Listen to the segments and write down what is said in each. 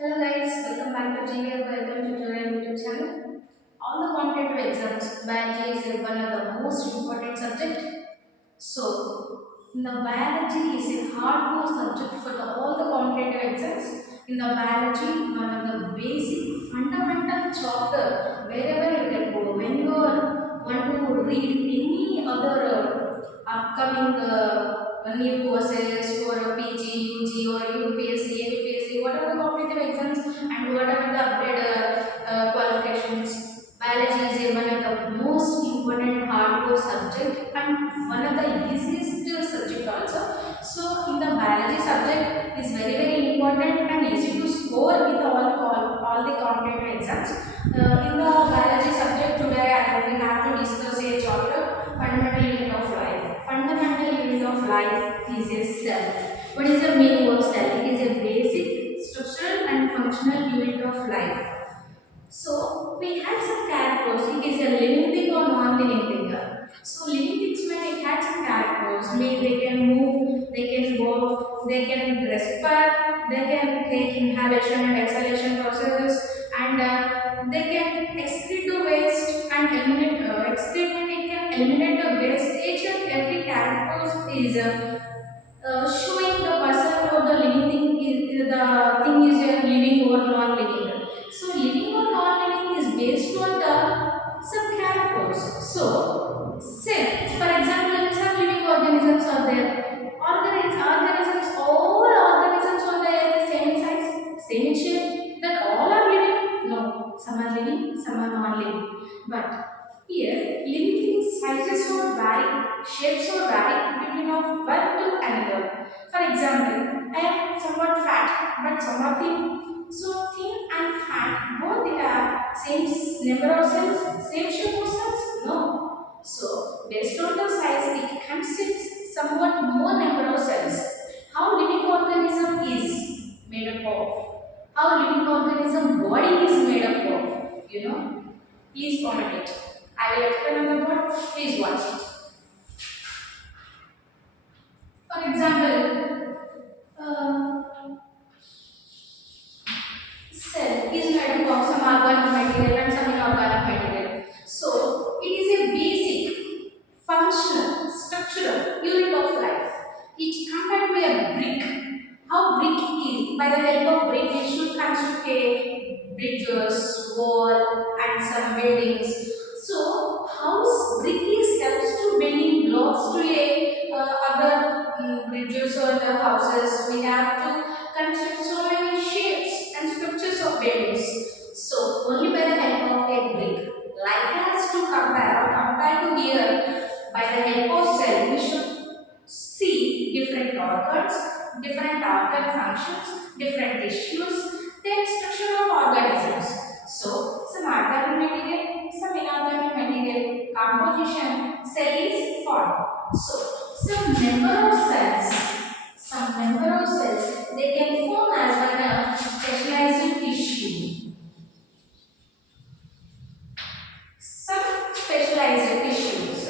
Hello guys, welcome back to GVL Welcome Tutorial YouTube channel. All the competitive exams, biology is one of the most important subject. In the biology is a hardcore subject for all the competitive exams. In the biology, one of the basic fundamental chapter wherever you can go. When you want to read any other upcoming new courses for PG, UG or UPSC, APSC, whatever the competitive exams and whatever the upgrade qualifications. Biology is one of the most important hardcore subject and one of the easiest subject also. So in the biology subject is very important and easy to score in the all the competitive exams. In the biology subject today we have to discuss a chapter fundamental unit of life. Fundamental unit of life is a cell. What is the meaning of cell? It is a basic structural and functional unit of life. So we had some characters. It is a living thing or non-living thing. So living things when it had some characters, mean they can move, they can walk, they can respire, they can take inhalation and exhalation processes, and they can excrete the waste and eliminate excrement. It can eliminate the waste. Each and every character is showing the person or the living thing is the thing is living or non-living. So living or non-living is based on the some characters. So say for example some living organisms are there. Organisms, all organisms are there the same size, same shape. That all are living? No. Some are living, some are non-living. But here, living things sizes will vary, shapes will vary between of one to another. For example, I am somewhat fat, but somewhat thin. So thin and fat, both they have same number of cells, same shape of cells? No. So based on the size, it consists somewhat more number of cells. How living organism is made up of? How living organism body is made up of? Please comment it. I will explain on the board. Please watch it. For example, cell is made up of some organic material and some inorganic material. So, it is a basic, functional, structural unit of life. It compared to a brick. How brick is? By the help of brick, we should construct a bridges, wall, and some buildings. So, house brick is helps to building blocks to a other bridges or the houses. We have to construct so many shapes and structures of buildings. So, only by the help of a brick. Like as to compare to here, by the help of cell, we should see different organs, different organ functions, different tissues, then structure of organisms. So, some organic material, some inorganic material, composition, cell is formed. So, some number of cells, they can form as one a specialized tissue. Some specialized tissues.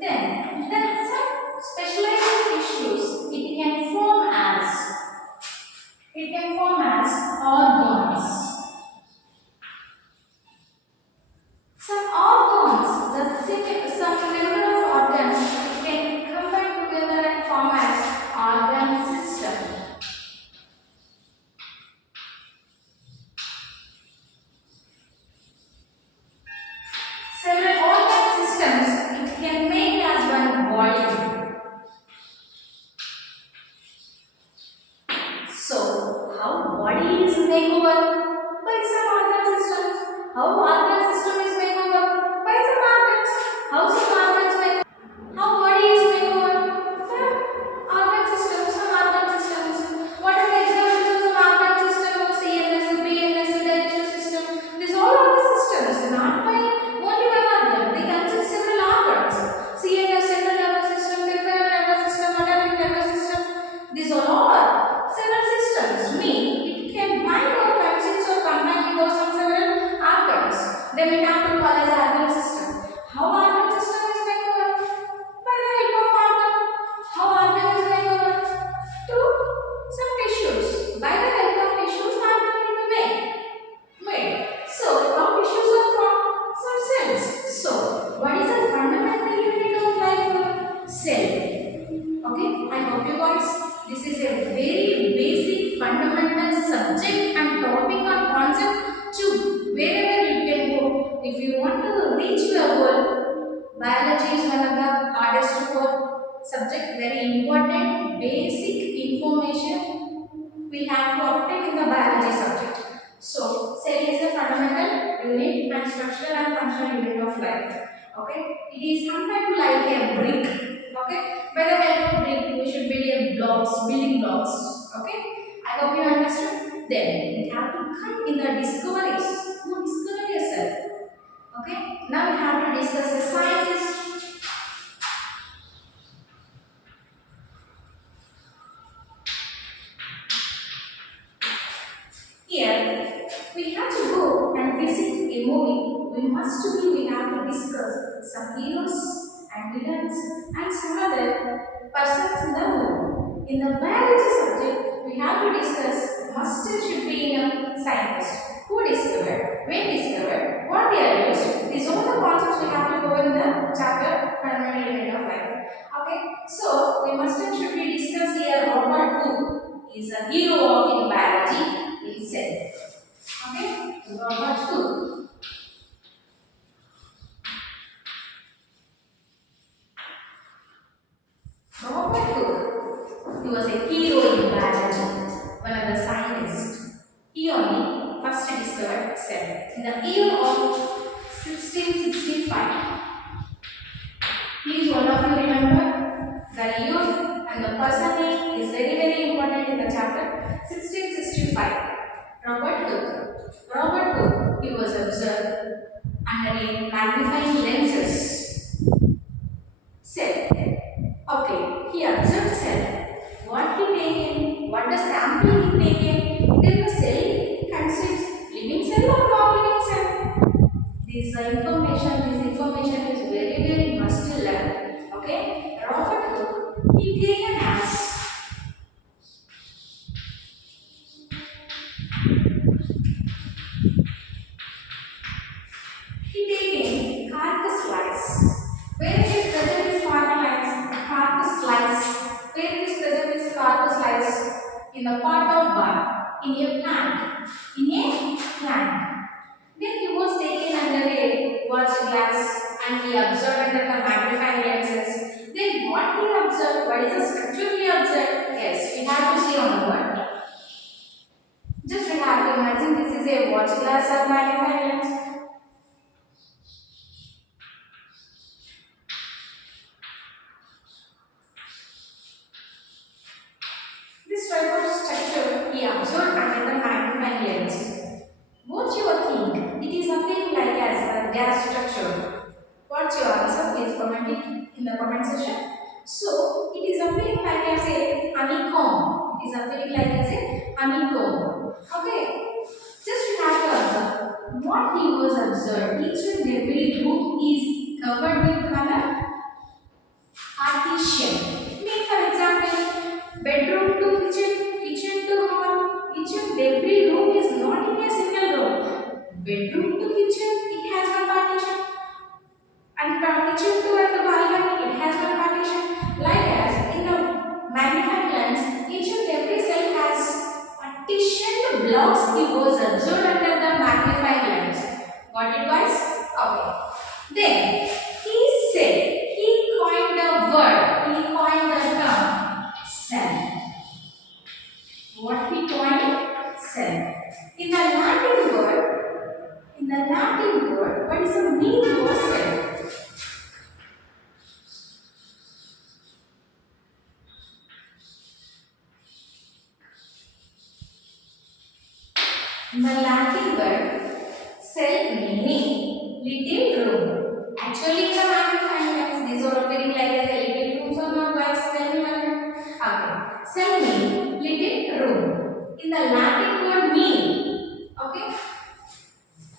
Then some specialized tissues, it can form as organs. Some organs, some number of organs can combine together and form as organ system. is compared to like a brick. Okay, by the help of brick, we should build a building blocks. Okay, I hope you understood. Then we have to come in the discoveries. Who discovered yourself? Okay, now we have to discuss the scientists. Here, we have to go and visit a movie. We have to discuss some heroes and villains and some other persons in the movie. In the biology subject, we have to discuss must should be a scientist. Who discovered, when discovered, what they are used. These are the concepts we have to cover in the chapter Fundamental Unit of Life. Okay, so we must should be discuss here Robert Hooke is a hero of in biology itself. Okay, Robert Hooke. Robert Hooke, he was a hero in biology, one of the scientists. He only first discovered cell in the year of 1665. Please all of you remember the year and the person name is very important in the chapter 1665. Robert Hooke. Robert Hooke, he was observed under a magnifying lenses. Cell. Okay, he observed cell. What he taken? What the sample he taken? Then the cell consists living cell or non-living cell. This information is very must learn. Okay, Robert Hooke, he taken as he taken carcass slice. Where it is present is carcass slice. Where it is present is carcass slice in the part of bark in a plant. In a plant. Then he was taken under a watch glass and he observed under the magnifying lenses. Then what he observed? What is the structure he observed? Yes, we have to see on the board. Just we have to imagine this is a watch glass or magnifying lens. This type of structure he observed under the magnifying lens. What you think? It is something like as a gas structure. What's your answer? Please comment it in the comment section. So it is something like as a honeycomb. It is something like as a honeycomb. Okay. Just we have to observe what he was observed. Each and every room is covered with color partition. Take for example, bedroom to kitchen, kitchen to hall. Each and every room is not in a single room. Bedroom to kitchen, it has one partition. And from kitchen to and the balcony, it has one partition. Like as in the magnifying lens, each and every cell has partitioned blocks. It was observed under the magnifying lens. Got it, guys? Okay. Then he said, he coined a word. He coined the term cell. What he coined? Cell. In the Latin word, what is the meaning of cell? In the Latin word, cell meaning little room. Actually, in the magnifying lens, these are appearing like as a little rooms or not, guys? Tell me one. Okay. Cell meaning little room. In the Latin word meaning. Okay.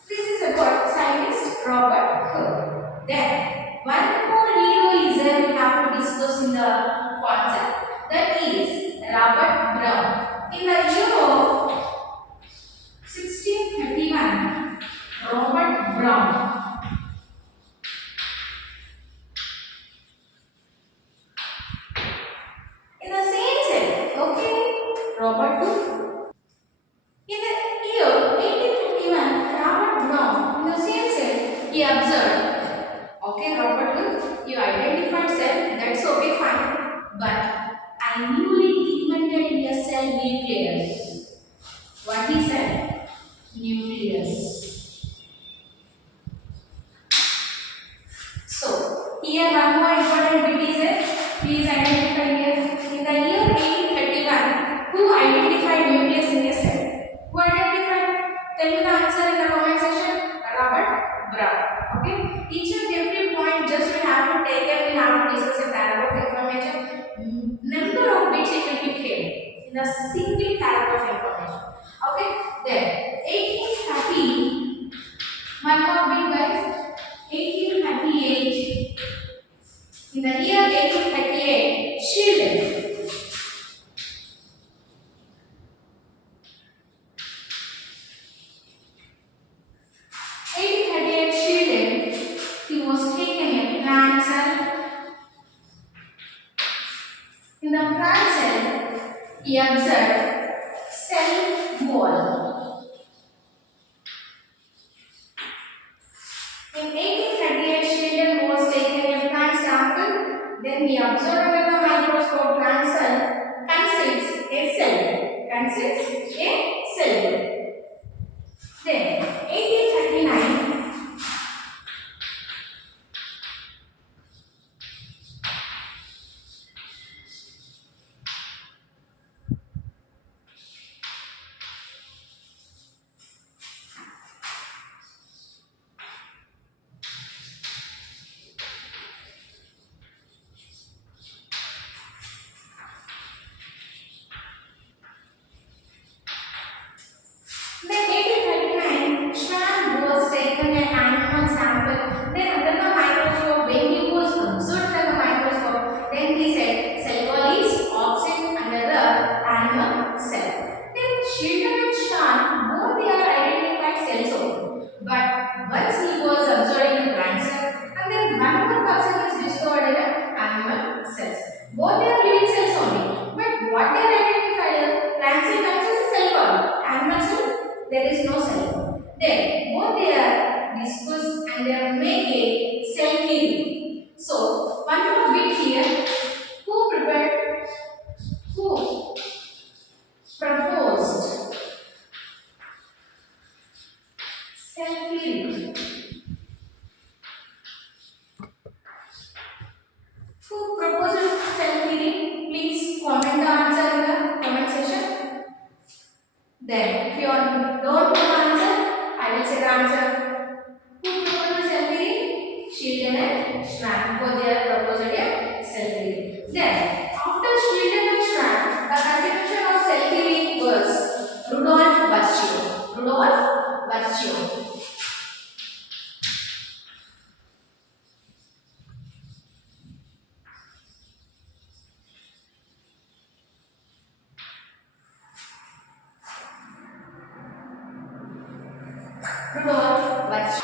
This is about scientist Robert Hooke. Then one more hero is there we have to discuss in the concept. That is Robert Brown. In the year of 1631, Robert Brown. In the same cell, okay, Robert Hooke. In the year 1851, Robert Brown, in the same cell, he observed, okay, Robert Hooke, you identified cell, that's okay, fine, but I newly invented a cell nucleus. What he said? Nucleus. So, in a single paragraph information. Okay, then 1830, one more bit guys, 1838, in the year 1838, Schiller. 1838 Schiller, he was taking a plant cell. In the plant cell, he observed cell wall. In 1838, Schiller was taking a plant sample. Then he observed with the microscope plant cell consists a cell. Consists a cell. Then 1839. Then 1839, Schwann was taken an animal sample. Then under the microscope, when he was observed under the microscope, then he said cell wall is absent under the animal cell. Then Schiller and Schwann, both they are identified cells only. But once he was observing the plant cell, and then one more person is discovered in the animal cells. Both they are living cells only. But what they are identified is plant cell consists cell wall, animal cell there is no cell. Then both they are discussed and they are make a cell theory. So one more bit here. Who prepared? Who proposed cell theory? Who proposed cell theory? Please comment the answer in the comment section. Then, if you don't know the answer, I will say the answer. Who proposed cell theory? Schiller and Schwann. Both they are proposed a cell theory. Then, after Schiller and Schwann, the contribution of cell theory was Rudolf Virchow. Rudolf Virchow. Rudolf Virchow.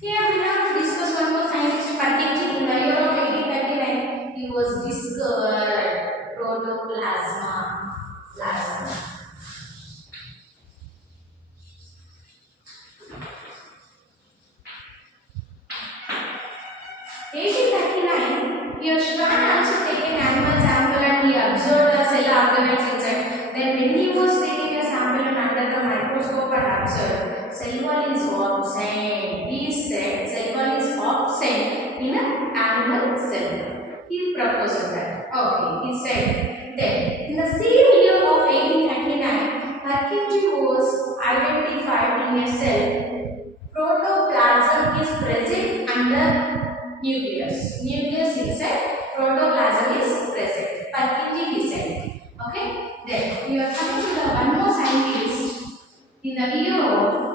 Here we have to discuss one more scientist, Parkinson. In the year of 1839, he was discovered protoplasma. Plasma. 1839, here Schwann also taken animal sample and he observed the cell organelles inside. Then when he was taking a sample and under the microscope and observed cell wall is absent, he said cell wall is absent in an animal cell. He proposed that. Okay, he said. Then in the same year of 1839, Purkinje was identified in a cell. Protoplasm is present under nucleus. Nucleus inside, protoplasm is present. Purkinje he said. Okay. Then we are coming to the one more scientist in the year of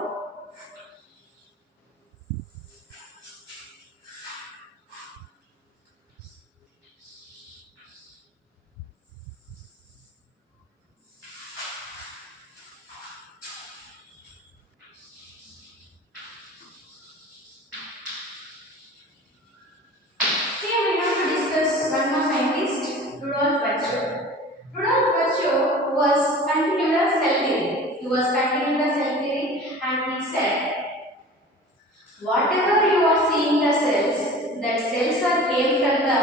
Rudolf Virchow. Rudolf Virchow was continuing the cell theory. He was continuing the cell theory and he said, whatever you are seeing the cells, that cells are came from the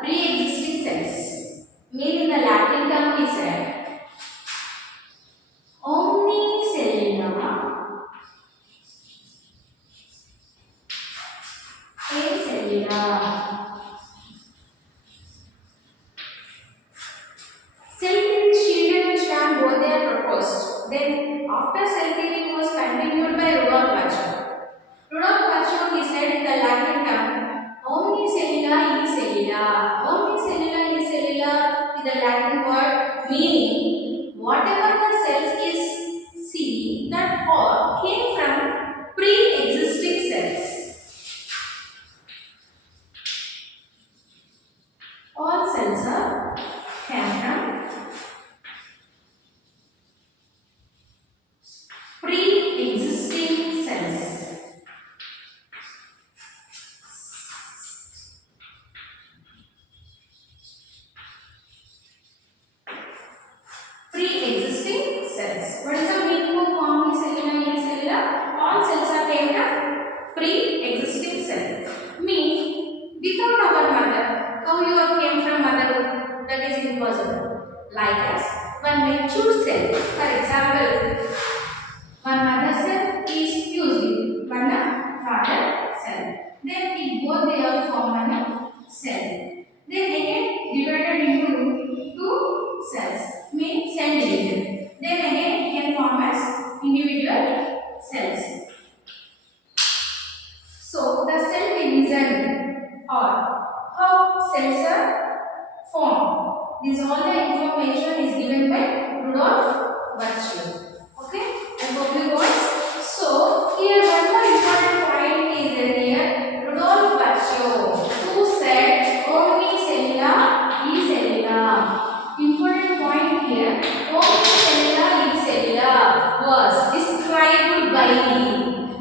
pre-existing cells. Meaning the Latin term he said, omnicellula, acellula. Cell theory, Schiller and Schwann both they are proposed. Then after cell theory Rudolf Virchow. Rudolf Virchow, he said in the Latin term, omni cellula e cellula. Omni cellula e cellula is the Latin word meaning whatever the cells is seen that all came from pre-existing cells. All cells are came from pre-existing cells. Pre-existing cells. What is the meaning of omnicellular unicellular? All cells are came from pre-existing cells. Mean without our mother, how you are came from mother? That is impossible. Like as one mature cell. For example, one mother cell is used one father cell. Then it both they are form one cell. Then again divided into two cells, means cell division. Then again it can form as individual cells. So the cell division or how cells are formed. This all the information is given by Rudolf Virchow. Okay, I hope you got. So here one more important point is here Rudolf Virchow who said omnicellular e cellula. Important point here omnicellular e cellula was described by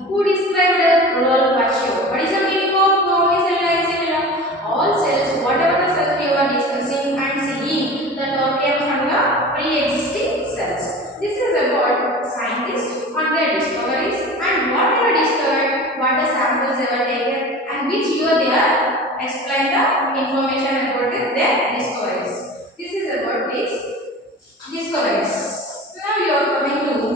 who described Rudolf Virchow. What is the meaning of omnicellular e cellula? All cells, whatever the cells we are discussing and seeing, that all came from the pre-existing cells. This is about scientists on their discoveries and what they are discovered, what the samples they were taken, and which year they are explain the information about their discoveries. This is about these discoveries. Now you are coming to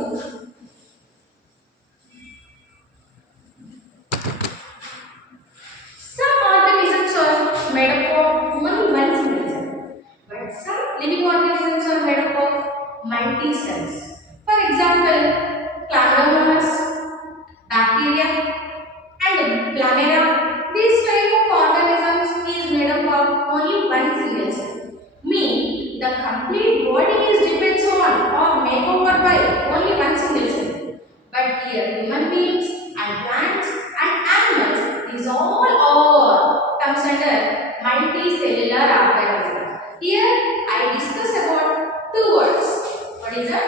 some organisms are made up of only one single cell, but some living organisms are made up of multi cells. For example, Chlamydomonas, bacteria, and Planera. These type of organisms is made up of only one single cell. Mean the complete body is depends on or made over by only one single cell. But here human beings and plants and animals, these all comes under multicellular organism. Here I discuss about two words. What is that?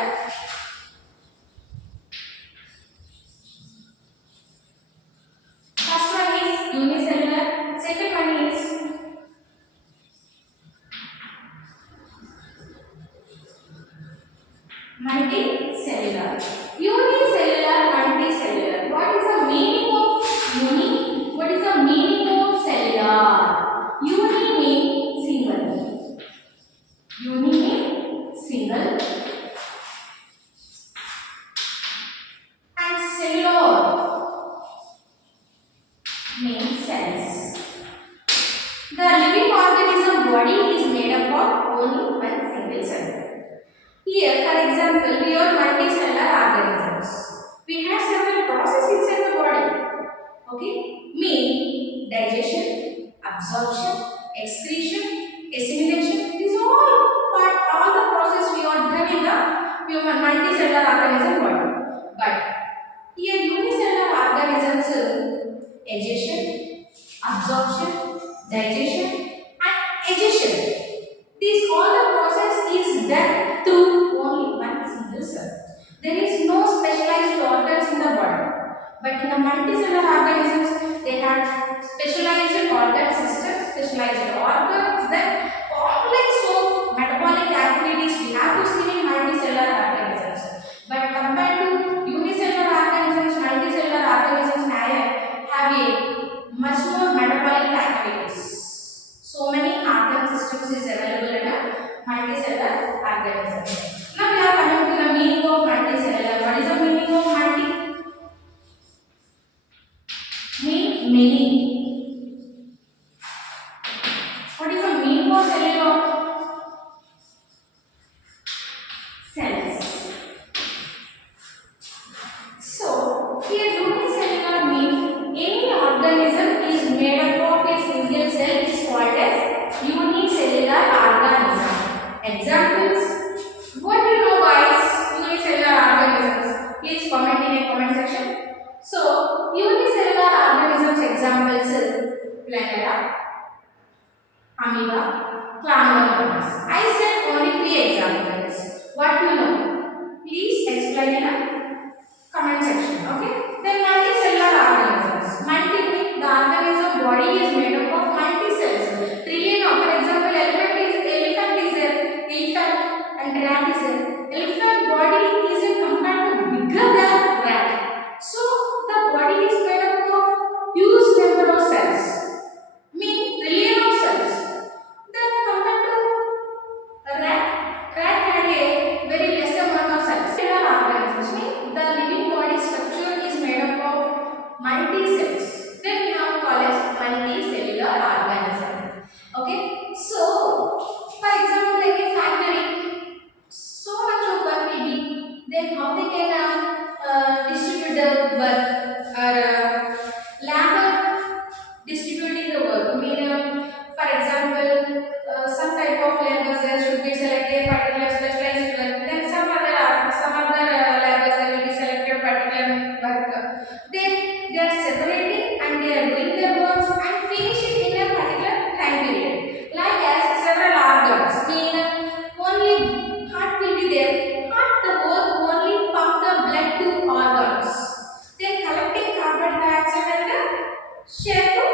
First one is unicellular, second one is multicellular. Unicellular, multicellular. What is the meaning of uni? What is the meaning of cellular? Uni means single. Uni means single. And cellular means cells. The living organism body is made up of only one single cell. Here, for example, we are multicellular organisms. We have several processes inside the body. Okay, mean digestion, absorption, excretion, assimilation. These all the process we are done in the human multicellular organism body. But here unicellular organisms, digestion, absorption, digestion, and adhesion. This all the process is done through only one single cell. There is no specialized organs in the body. But in the multicellular organisms, they have specialized organ systems, specialized organs, then complex of metabolic activities we have to see in multicellular organisms. But compared to unicellular organisms, multicellular organisms have a much more metabolic activities. So many organ systems is available in a multicellular organism. Now we are coming to the meaning of multicellular. What is the meaning of multi? Mean many. What is the meaning of rat is there. Elephant body is a compared to bigger than rat. So the body is made up of huge number of cells, mean trillion of cells. Then compared to rat had a very less amount of cells. Cellular organisms mean the living body structure is made up of multi cells. Then we have called as multicellular organism. Okay, so for example, like a factory, so much of work will be. Then how they can distribute the work or labor distributing the work. I mean, for example, some type of labors there should be selected particular specialized work. Then some other labors there will be selected particular work. Then they are separating and they are doing their works and finish it in a particular time period. Like as several organs, mean only heart will be there. Heart the work only pump the blood to organs. Then collecting carbon dioxide and share to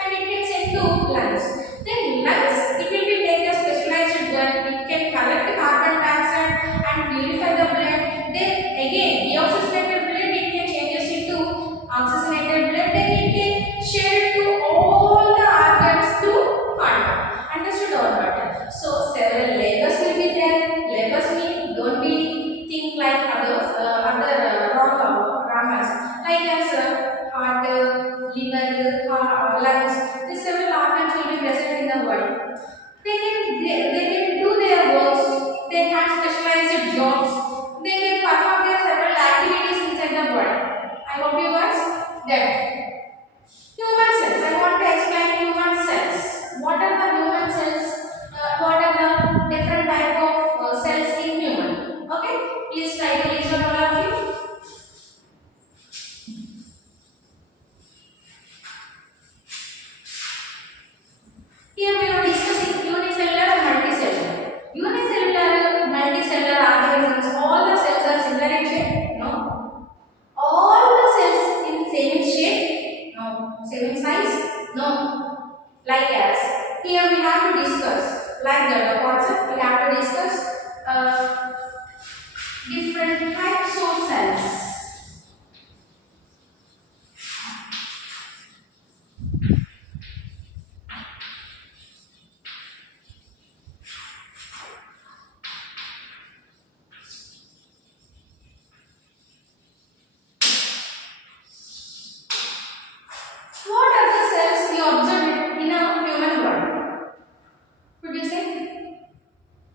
and it gets into lungs. Then lungs, it will be take a specialized work. It can collect carbon dioxide and purify the blood. Then again, deoxygenated blood it can changes into oxygenated blood. Then it can share it to all the organs through heart. Understood or not? So several labors will be there. Labors mean don't be think like others, wrong answer. Like as heart, liver, lungs. These several organs will be present in the body. They can do their works. They have specialized jobs. They can perform their several activities inside the body. I hope you guys that. Human cells. I want to explain human cells. What are the human cells? What are the different type of cells in human? Okay. Please try to listen all of you. Here we are discussing unicellular and multicellular. Unicellular, multicellular organisms, all the cells are similar in shape? No. All the cells in same shape? No. Same in size? No. Like as, here we have to discuss, like the concept, we have to discuss different types of cells. What are the cells we observe in a human body? Could you say?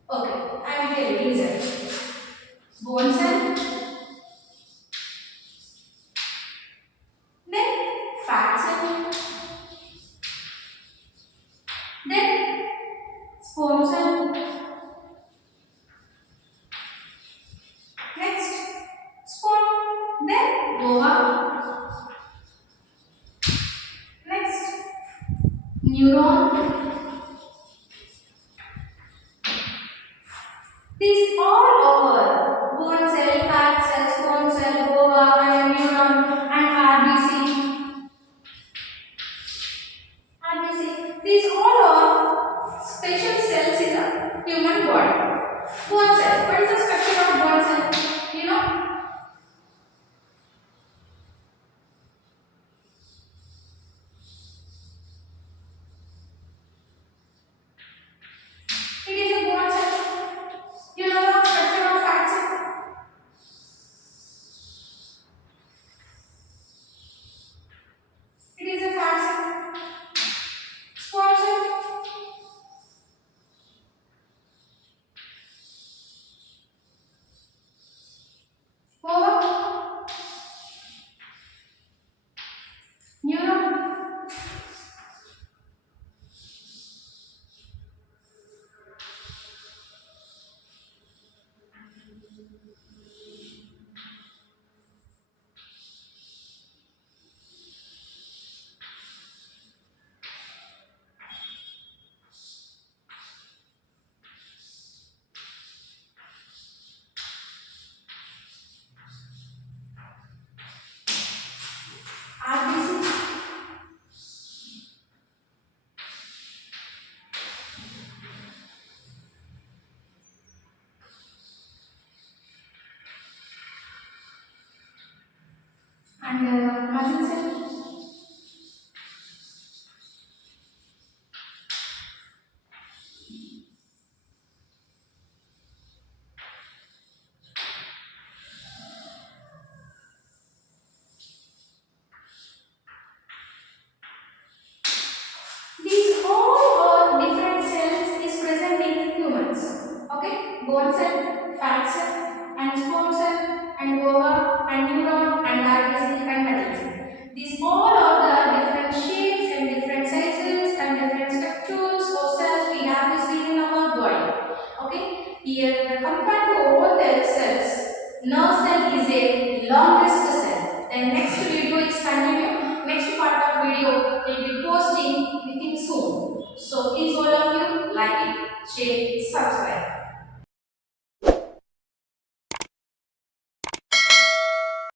Okay, I will tell you. Listen. Bone cell, then fat cell, then sperm cell, next sperm, then ova, next neuron. These all over bone cell, fat cell, sperm cell, ova, and neuron, and RBC. These all are special cells in the human body. Bone cell. What is the structure of bone cell? You know? It is a bone cell. You know the structure of fat cell? It is a fat cell. Sperm cell. Ova. Neuron. RBC. and muscle cell. These all are different cells is present in humans. Okay, bone cell, fat cell, and sperm cell, and ova, and neuron, and RBC, and muscle cell. These all